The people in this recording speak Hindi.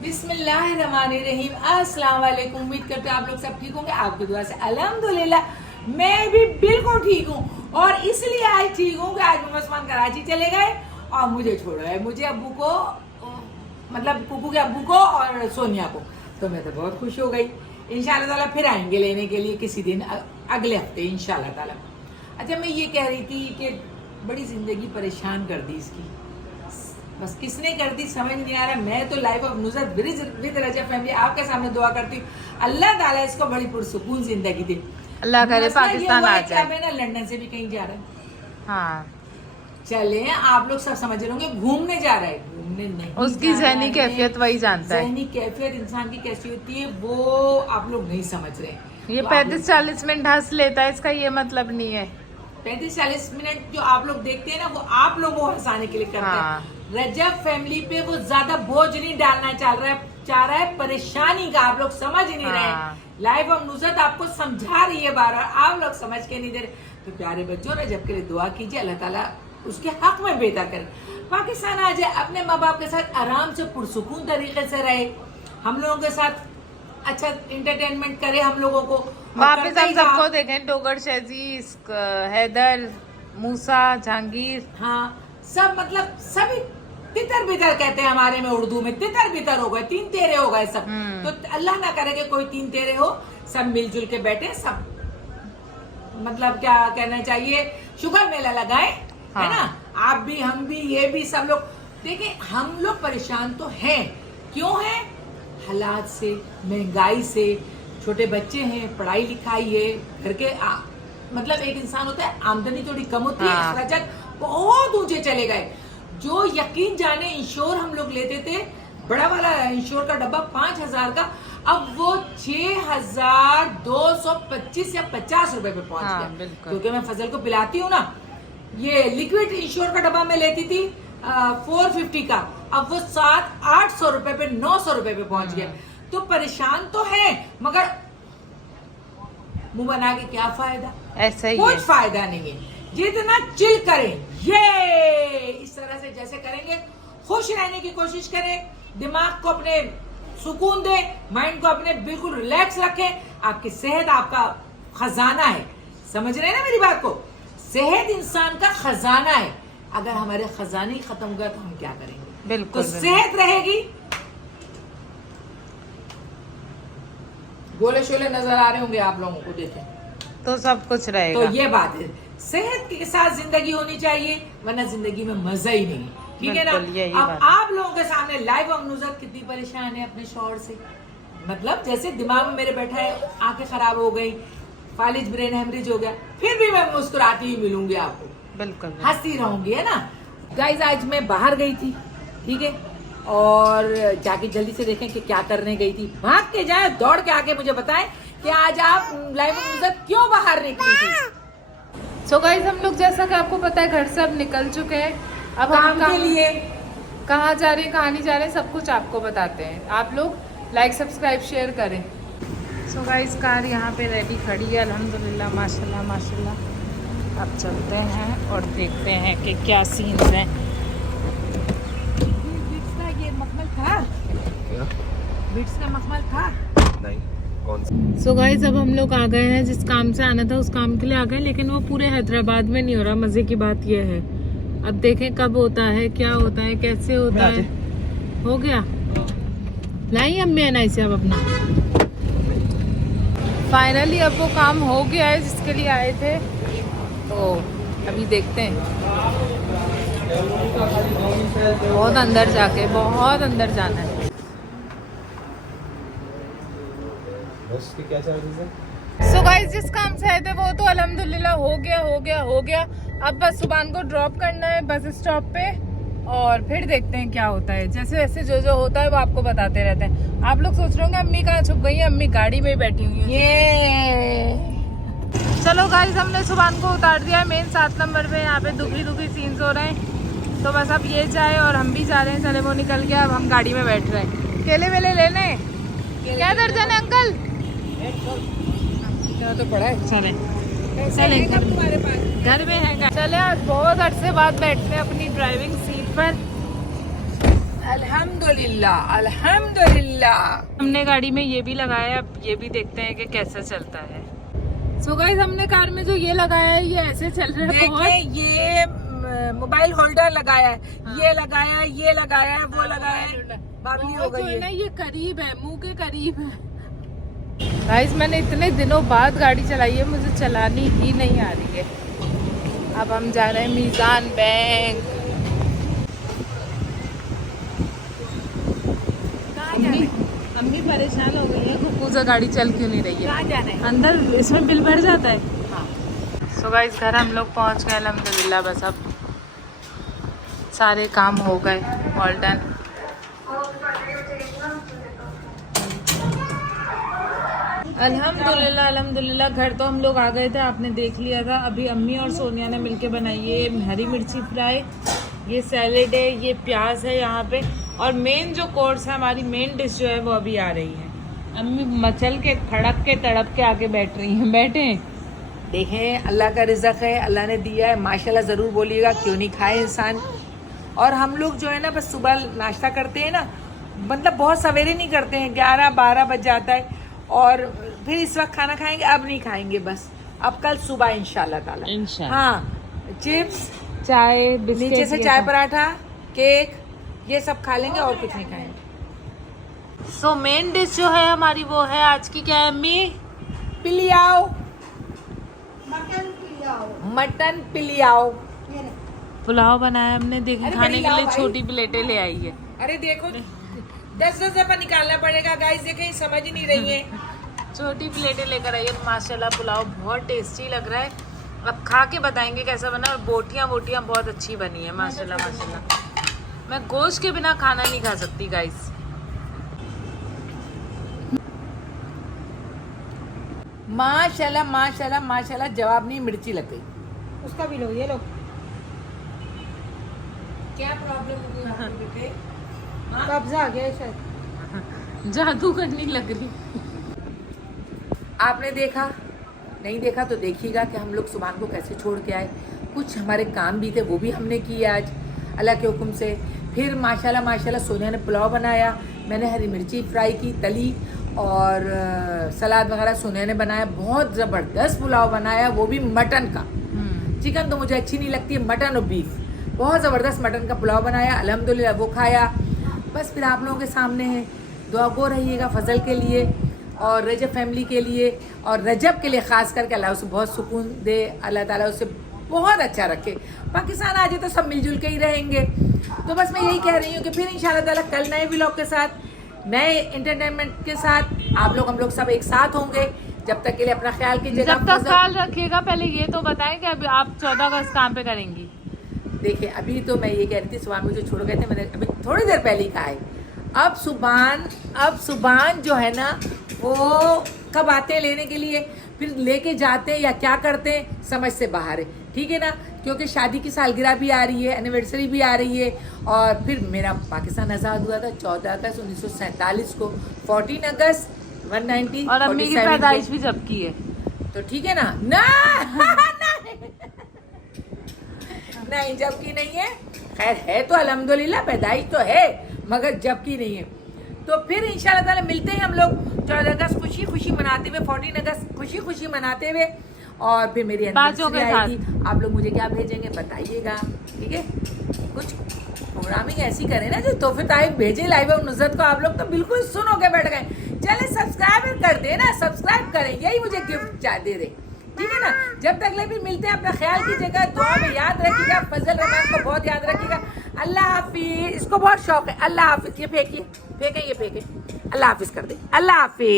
बिस्मिल्लाहिर्रहमानिर्रहीम। अस्सलाम वालेकुम। उम्मीद करते हैं आप लोग सब ठीक होंगे। आपकी दुआ से अल्हम्दुलिल्लाह मैं भी बिल्कुल ठीक हूँ। और इसलिए आज ठीक हूँ कि आज उस्मान कराची चले गए और मुझे छोड़ गए, मुझे अब्बू को, मतलब पुप्पू के अब्बू को और सोनिया को। तो मैं तो बहुत खुश हो गई। इंशाल्लाह ताला फिर आएंगे लेने के लिए किसी दिन अगले हफ्ते इंशाल्लाह ताला। अच्छा, मैं ये कह रही थी कि बड़ी जिंदगी परेशान कर दी इसकी, बस किसने कर दी समझ नहीं आ रहा। मैं तो life of Nusrat with Rajab family आपके सामने दुआ करती हूँ, अल्लाह ताला इसको बड़ी पुरसुकून जिंदगी दे। अल्लाह करे पाकिस्तान आ जाए। मैं ना लंदन से भी कहीं जा रहा है, हाँ चले आप लोग सब समझ रहे होंगे, घूमने जा रहा है, घूमने नहीं, उसकी जहनी कैफियत वही जानता है। जहनी कैफियत इंसान की कैसी होती है वो आप लोग नहीं समझ रहे। ये 35-40 मिनट हंस लेता है, इसका ये मतलब नहीं है 35-40 मिनट जो आप लोग देखते हैं ना वो आप लोगों को हंसाने के लिए करते हाँ। हैं। रजब फैमिली पे वो ज्यादा बोझ नहीं डालना चाह रहा है परेशानी का, आप लोग समझ नहीं हाँ। रहे। लाइफ ऑफ नुसरत आपको समझा रही है बार बार, आप लोग समझ के नहीं दे रहे। तो प्यारे बच्चों, रजब के लिए दुआ कीजिए, अल्लाह ताला उसके हक में बेहतर करे। पाकिस्तान आ जाए, अपने माँ बाप के साथ आराम से पुरसुकून तरीके से रहे, हम लोगों के साथ अच्छा इंटरटेनमेंट करे हम लोगों को। वापिस हम सबको देखें, टोगर शजीज, हैदर, मूसा, जहांगीर, हाँ सब, मतलब सभी तितर बितर कहते हैं हमारे में उर्दू में, तितर बितर हो गए, तीन तेरे हो गए सब। तो अल्लाह ना करे कि कोई तीन तेरे हो, सब मिलजुल के बैठे, सब मतलब क्या कहना चाहिए, शुगर मेला लगाए, हाँ। है ना। आप भी, हम भी, ये भी, सब लोग। देखिए हम लोग परेशान तो हैं, क्यों हैं? हालात से, महंगाई से, छोटे बच्चे हैं, पढ़ाई लिखाई है, घर के मतलब एक इंसान होता है आमदनी थोड़ी कम होती है, हाँ। खर्चत बहुत ऊंचे चले गए। जो यकीन जाने इंश्योर हम लोग लेते थे, बड़ा वाला इंश्योर का डब्बा 5,000 का, अब वो 6,225 या 50 रुपए पे पहुंच हाँ, गया। बिल्कुल। क्योंकि मैं फजल को पिलाती हूँ ना, ये लिक्विड इंश्योर का डब्बा मैं लेती थी 450 का, अब वो 700-800 रुपए पे, 900 रुपए पे पहुंच गया। तो परेशान तो है, मगर मुंह बना के क्या फायदा, ऐसा ही कुछ है। फायदा नहीं है। जितना चिल करें, ये इस तरह से जैसे करेंगे, खुश रहने की कोशिश करें, दिमाग को अपने सुकून दें, माइंड को अपने बिल्कुल रिलैक्स रखें। आपकी सेहत आपका खजाना है, समझ रहे हैं ना मेरी बात को? सेहत इंसान का खजाना है, अगर हमारे खजाने ही खत्म हो गया तो हम क्या करेंगे? बिल्कुल, तो सेहत रहेगी, गोले शोले नजर आ रहे होंगे आप लोगों को, देखें तो सब कुछ रहेगा। तो ये बात है, सेहत के साथ जिंदगी होनी चाहिए, वरना जिंदगी में मजा ही नहीं है। ठीक है ना। अब आप लोगों के सामने लाइफ ऑफ नुसरत कितनी परेशान है अपने शौहर से, मतलब जैसे दिमाग में मेरे बैठा है, आंखें खराब हो गई, फालिज ब्रेन हेमरेज हो गया, फिर भी मैं मुस्कुराती ही मिलूंगी आपको, बिल्कुल हंसती रहूंगी, है ना। गाइस आज मैं बाहर गई थी, ठीक है, और जाके जल्दी से देखें कि क्या करने गई थी। भाग के जाए, दौड़ के आके मुझे बताएं कि आज आप लाइफ ऑफ नुसरत क्यों बाहर निकली थी। सो गाइस, हम लोग जैसा कि आपको पता है घर से अब निकल चुके हैं, अब हम काम के लिए कहाँ जा रहे हैं, कहाँ नहीं जा रहे हैं, सब कुछ आपको बताते हैं। आप लोग लाइक, सब्सक्राइब, शेयर करें। सो गाइस, कार यहाँ पे रेडी खड़ी है, अल्हम्दुलिल्लाह, माशाल्लाह माशाल्लाह। अब चलते हैं और देखते हैं कि क्या सीन्स हैं। ये मखमल था, बिट्स का मखमल था नहीं, कौन सा? सो गाइस, अब हम लोग आ गए हैं, जिस काम से आना था उस काम के लिए आ गए, लेकिन वो पूरे हैदराबाद में नहीं हो रहा। मजे की बात ये है, अब देखें कब होता है, क्या होता है, कैसे होता है। हो गया, लाई अम्मी है ना इसे अब अपना। फाइनली अब वो काम हो गया है जिसके लिए आए थे, तो अभी देखते हैं। बहुत अंदर जाके, बहुत अंदर जाना है। बस के क्या चार्जेस है? सो गाइस, जिस काम से आए थे वो तो अल्हम्दुलिल्लाह हो गया। अब बस सुबान को ड्रॉप करना है बस स्टॉप पे, और फिर देखते हैं क्या होता है। जैसे जैसे जो होता है वो आपको बताते रहते हैं। आप लोग सोच रहे होंगे अम्मी कहाँ छुप गई है, अम्मी गाड़ी में ही बैठी हुई है। ये चलो गाइस, हमने सुबान को उतार दिया है मेन 7 नंबर पे। यहाँ पे दुखी सीन्स हो रहे हैं, तो बस अब ये जाए और हम भी जा रहे हैं। चले, वो निकल गया, अब हम गाड़ी में बैठ रहे हैं। केले वेले लेने, क्या दर्जन है अंकल? तो पड़ा है, चले घर में है। चले, आज बहुत अरसे बाद बैठते हैं अपनी ड्राइविंग सीट पर। अल्हम्दुलिल्लाह अल्हम्दुलिल्लाह। हमने गाड़ी में ये भी लगाया है, अब ये भी देखते हैं कि कैसा चलता है। सो गाइस हमने कार में जो ये लगाया है ये ऐसे चल रहा है बहुत। देखिए ये मोबाइल होल्डर लगाया है, ये लगाया है, ये लगाया है, वो लगाया है, बाबली हो जो गई है ना है। ये करीब है, मुंह के करीब है। गाइस मैंने इतने दिनों बाद गाड़ी चलाई है, मुझे चलानी ही नहीं आ रही है। अब हम जा रहे हैं मीज़ान बैंक। अम्मी परेशान हो गई है, कुकू से गाड़ी चल क्यों नहीं रही है। कहाँ जाना है? अंदर इसमें बिल भर जाता है। हाँ। सो गाइस घर हम लोग पहुंच गए अल्हम्दुलिल्लाह। बस अब सारे काम हो गए, ऑल डन। अल्हम्दुलिल्लाह अल्हम्दुलिल्लाह। घर तो हम लोग आ गए थे, आपने देख लिया था। अभी अम्मी और सोनिया ने मिलके बनाई है हरी मिर्ची फ्राई, ये सैलेड है, ये प्याज है यहाँ पे, और मेन जो कोर्स है हमारी मेन डिश जो है वो अभी आ रही है। अम्मी मचल के खड़क के तड़प के आके बैठ रही हैं। बैठे देखें, अल्लाह का रिज़्क़ है, अल्लाह ने दिया है, माशाल्लाह ज़रूर बोलिएगा, क्यों नहीं खाए इंसान। और हम लोग जो है ना बस सुबह नाश्ता करते हैं ना, मतलब बहुत सवेरे नहीं करते हैं, 11-12 बज जाता है, और फिर इस वक्त खाना खाएंगे, अब नहीं खाएंगे बस, अब कल सुबह इंशाल्लाह ताला। इंशाल्लाह। हाँ, चिप्स, चाय बिस्किट, नीचे से चाय पराठा, केक, ये सब खा लेंगे और कुछ नहीं खाएंगे। सो मेन डिश जो है हमारी वो है आज की, क्या है अम्मी? पिलियाओ, मटन पिलियाओ। पुलाव बनाया हमने, देखिए अरे खाने बड़ी के लिए लाओ भाई। छोटी प्लेटें ले आई है। अरे देखो 10-10 दफा निकालना पड़ेगा गाइस, देखें समझ ही नहीं रही है। छोटी प्लेटें लेकर आई है। माशाल्लाह पुलाव बहुत टेस्टी लग रहा है, अब खा के बताएंगे कैसा बना। और बोटियाँ बहुत अच्छी बनी है माशाल्लाह माशाल्लाह। मैं गोश्त के बिना खाना नहीं खा सकती गाइस। माशाल्लाह माशाल्लाह माशाल्लाह, जवाब नहीं, मिर्ची लग गई। उसका भी लो, ये लो। क्या प्रॉब्लम हो गई आपको बेटे? कब्जा आ गया शायद, जादू करनी लग रही। आपने देखा नहीं देखा तो देखिएगा कि हम लोग सुबह को कैसे छोड़ के आए। कुछ हमारे काम भी थे, वो भी हमने किए आज अल्लाह के हुक्म से। फिर माशाल्लाह माशाल्लाह सोनिया ने पुलाव बनाया, मैंने हरी मिर्ची फ्राई की तली, और सलाद वगैरह सोनिया ने बनाया। बहुत ज़बरदस्त पुलाव बनाया, वो भी मटन का। चिकन तो मुझे अच्छी नहीं लगती है, मटन और बीफ, बहुत ज़बरदस्त मटन का पुलाव बनाया अल्हम्दुलिल्लाह, वो खाया। बस फिर आप लोगों के सामने है, दुआ गो रहिएगा फजल के लिए और रजब फैमिली के लिए, और रजब के लिए ख़ास करके अल्लाह उसे बहुत सुकून दे, अल्लाह ताला उसे बहुत अच्छा रखे। पाकिस्तान आ जाए तो सब मिलजुल के ही रहेंगे। तो बस मैं यही कह रही हूँ कि फिर इंशाल्लाह ताला कल नए व्लॉग के साथ, नए एंटरटेनमेंट के साथ आप लोग हम लोग सब एक साथ होंगे। जब तक के लिए अपना ख्याल कीजिएगा। जब तक ख्याल रखिएगा, पहले ये तो बताएं कि अभी आप 14 अगस्त कहाँ पे करेंगी? देखिए अभी तो मैं ये कह रही थी, सुबह में जो छोड़ गए थे, मैंने अभी थोड़ी देर पहले ही कहा है। अब सुबान जो है ना वो कब आते हैं लेने के लिए, फिर लेके जाते हैं या क्या करते हैं समझ से बाहर है, ठीक है ना। क्योंकि शादी की सालगिरह भी आ रही है, एनिवर्सरी भी आ रही है, और फिर मेरा पाकिस्तान आज़ाद हुआ था 14 अगस्त 1947 को, 14 अगस्त 190, और अम्मी की पैदाइश भी जब की है, तो ठीक है ना। ना नहीं जब की नहीं है, खैर है तो अल्हम्दुलिल्लाह, पैदाइश तो है मगर जब की नहीं है। तो फिर इंशाल्लाह ताला मिलते हैं हम लोग 14 अगस्त खुशी खुशी मनाते हुए, 14 अगस्त खुशी खुशी मनाते हुए, और फिर मेरी एनिवर्सरी आएगी। आप लोग मुझे क्या भेजेंगे बताइएगा, ठीक है। कुछ प्रोग्रामिंग ऐसी करें ना जो तोहफे ताइफ भेजे लाइव और नुज़रत को, आप लोग तो बिल्कुल सुन के बैठ गए। चले सब्सक्राइब कर दे ना, सब्सक्राइब करें, यही मुझे गिफ्ट दे दे, ठीक है ना। जब तक ले फिर मिलते हैं, अपना ख्याल कीजिएगा, दुआ में याद रखिएगा, फजल रहमान को बहुत याद रखिएगा। अल्लाह हाफिज। इसको बहुत शौक है, अल्लाह हाफिज। ये फेंकिए, फेंके, ये फेंके, अल्लाह हाफिज कर दे, अल्लाह हाफिज।